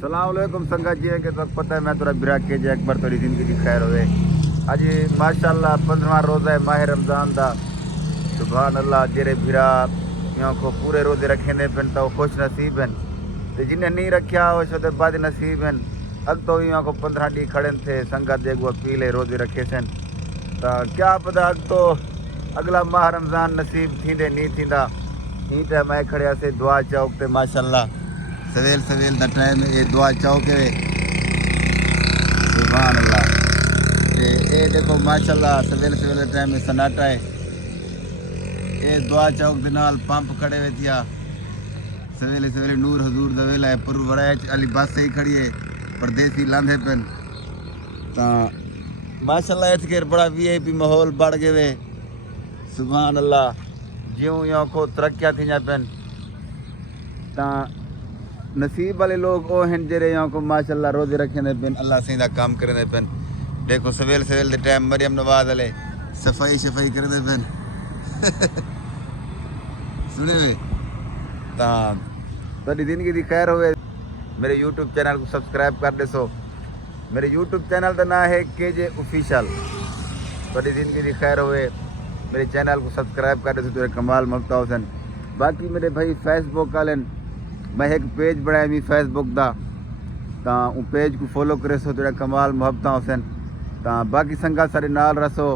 السلام علیکم سنگت جی کہ تک پتہ ہے میں تھوڑا برا کے جی اکبر تھوڑی زندگی دی خیر ہوئے اج ماشاءاللہ 15واں روزہ ہے ماہ رمضان دا سبحان اللہ جڑے بھرا یہاں کو پورے روزے رکھے نے پن تو خوش نصیب ہیں تے جنہیں نہیں رکھیا وہ شو تے بد نصیب ہیں اگ تو یہاں کو 15 ڈی کھڑے تھے سنگت دے گو پیلے روزے رکھے سن تا کیا پتہ اگ تو اگلا ماہ رمضان نصیب تھیندے نہیں تھیندا ہی تے میں کھڑیا سے دعا چوک تے ماشاءاللہ سویل دا ٹائم یہ دعا چوک ہے سبحان اللہ تے اے دیکھو ماشاءاللہ سویل دا ٹائم سناٹا ہے اے دعا چوک دے نال پمپ کھڑے ہوئے تھیا سویلے نور حضور دا ویلا ہے پر وڑائچ علی بس سے ہی کھڑی ہے پردیسی لاندھے پن تا ماشاءاللہ اس کے بڑا وی آئی پی ماحول بڑھ گئے سبحان اللہ جیوں یہاں کو ترقیاں تھیاں پن تا نصیب والے لوگ وہ ہیں جڑے یہاں کو ماشاءاللہ روزے رکھے نے پن اللہ سے دا کام کرنے پن دیکھو سویل دے ٹائم مریم نواز والے صفائی کرنے پن سنے ہوئے تا تھوڑی زندگی دی خیر ہوئے میرے یوٹیوب چینل کو سبسکرائب کر دے سو میرے یوٹیوب چینل کا نام ہے KJ آفیشل تھوڑی زندگی دی خیر ہوئے میرے چینل کو سبسکرائب کر دے سو تیرے کمال مفتا حسین باقی میرے بھائی فیس بک والے میں ایک پیج بنایا بھی فیس بک دا تا پیج کو فالو کرے سو تیرا کمال محبت حسین تا باقی سنگا سارے نال رسو